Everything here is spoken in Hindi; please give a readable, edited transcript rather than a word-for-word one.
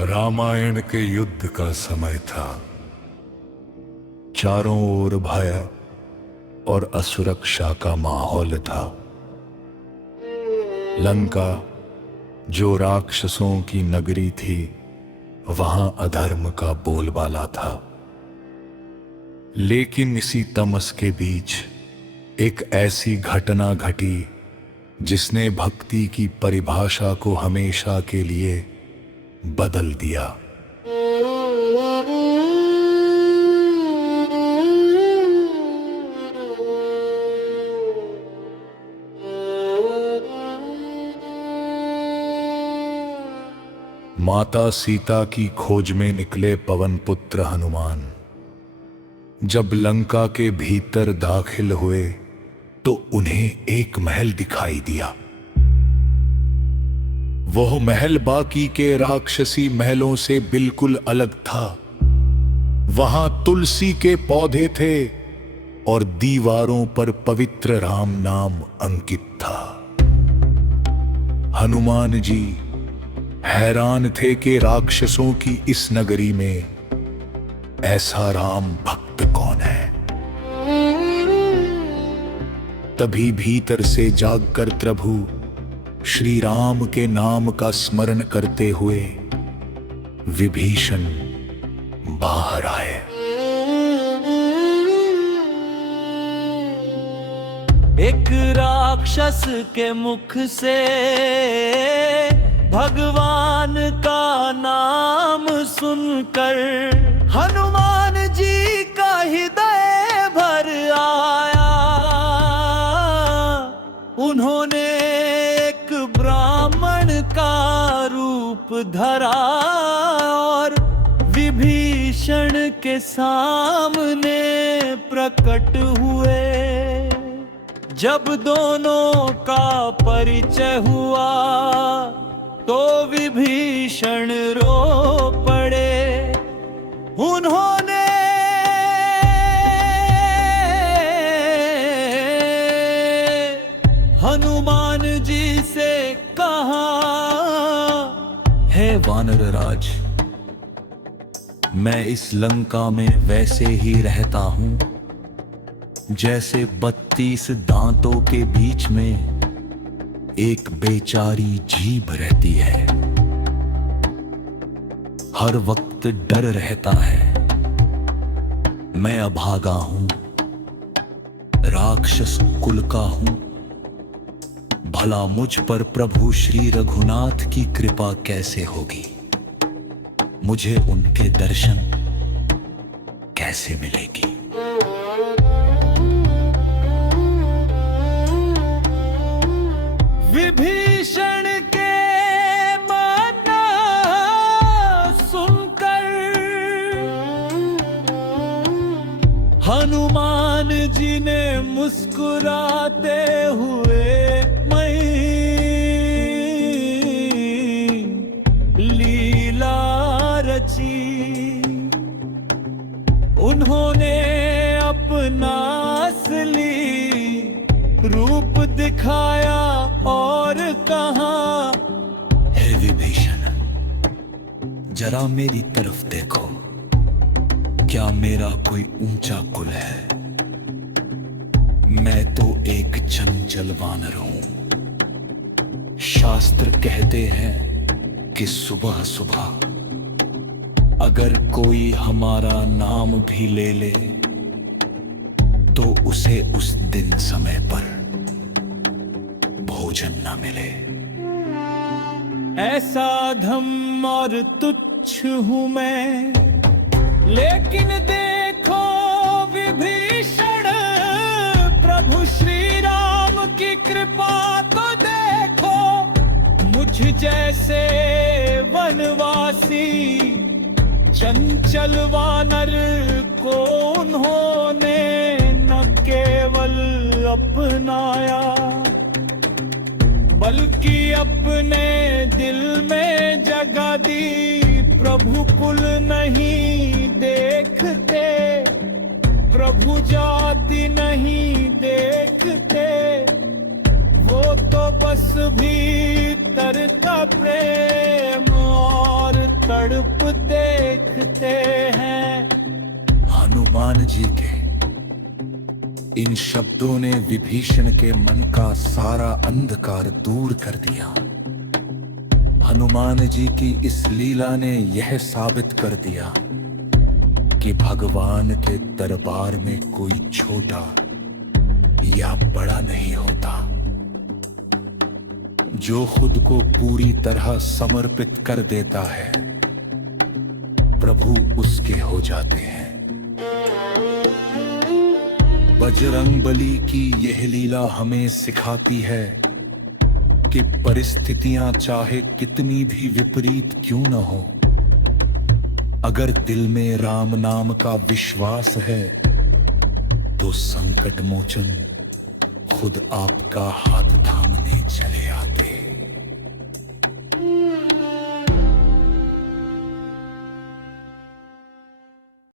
रामायण के युद्ध का समय था। चारों ओर भय और असुरक्षा का माहौल था। लंका, जो राक्षसों की नगरी थी, वहां अधर्म का बोलबाला था। लेकिन इसी तमस के बीच एक ऐसी घटना घटी जिसने भक्ति की परिभाषा को हमेशा के लिए बदल दिया। माता सीता की खोज में निकले पवन पुत्र हनुमान जब लंका के भीतर दाखिल हुए तो उन्हें एक महल दिखाई दिया। वह महल बाकी के राक्षसी महलों से बिल्कुल अलग था। वहां तुलसी के पौधे थे और दीवारों पर पवित्र राम नाम अंकित था। हनुमान जी हैरान थे कि राक्षसों की इस नगरी में ऐसा राम भक्त कौन है। तभी भीतर से जागकर प्रभु श्री राम के नाम का स्मरण करते हुए विभीषण बाहर आए। एक राक्षस के मुख से भगवान का नाम सुनकर हनुमान जी का हृदय भर आया। उन्होंने एक ब्राह्मण का रूप धरा और विभीषण के सामने प्रकट हुए। जब दोनों का परिचय हुआ तो विभीषण रो पड़े। उन्होंने हनुमान जी से कहा, हे वानर राज, मैं इस लंका में वैसे ही रहता हूं जैसे 32 दांतों के बीच में एक बेचारी जीभ रहती है। हर वक्त डर रहता है। मैं अभागा हूं, राक्षस कुल का हूं। भला मुझ पर प्रभु श्री रघुनाथ की कृपा कैसे होगी? मुझे उनके दर्शन कैसे मिलेगी? विभीषण के बातें सुनकर हनुमान जी ने मुस्कुराते हुए लीला रची। उन्होंने अपना असली रूप दिखाया और कहा, हे विभीषण, जरा मेरी तरफ देखो। क्या मेरा कोई ऊंचा कुल है? मैं तो एक चंचल वानर हूं। शास्त्र कहते हैं कि सुबह सुबह अगर कोई हमारा नाम भी ले ले तो उसे उस दिन समय पर भोजन न मिले। ऐसा धम और तुच्छ हूं मैं, लेकिन देखो विभीषण, प्रभु श्री राम की कृपा तो देखो। मुझ जैसे वनवासी चंचल वानर को उन्होंने न केवल अपनाया बल्कि अपने दिल में जगह दी। प्रभु कुल नहीं देखते, प्रभु जाति नहीं देखते, वो तो बस भीतर का प्रेम और तड़प देखते हैं। हनुमान जी के इन शब्दों ने विभीषण के मन का सारा अंधकार दूर कर दिया। हनुमान जी की इस लीला ने यह साबित कर दिया कि भगवान के दरबार में कोई छोटा या बड़ा नहीं होता। जो खुद को पूरी तरह समर्पित कर देता है, प्रभु उसके हो जाते हैं। बजरंगबली की यह लीला हमें सिखाती है कि परिस्थितियां चाहे कितनी भी विपरीत क्यों न हो, अगर दिल में राम नाम का विश्वास है तो संकट मोचन खुद आपका हाथ थामने चले आते।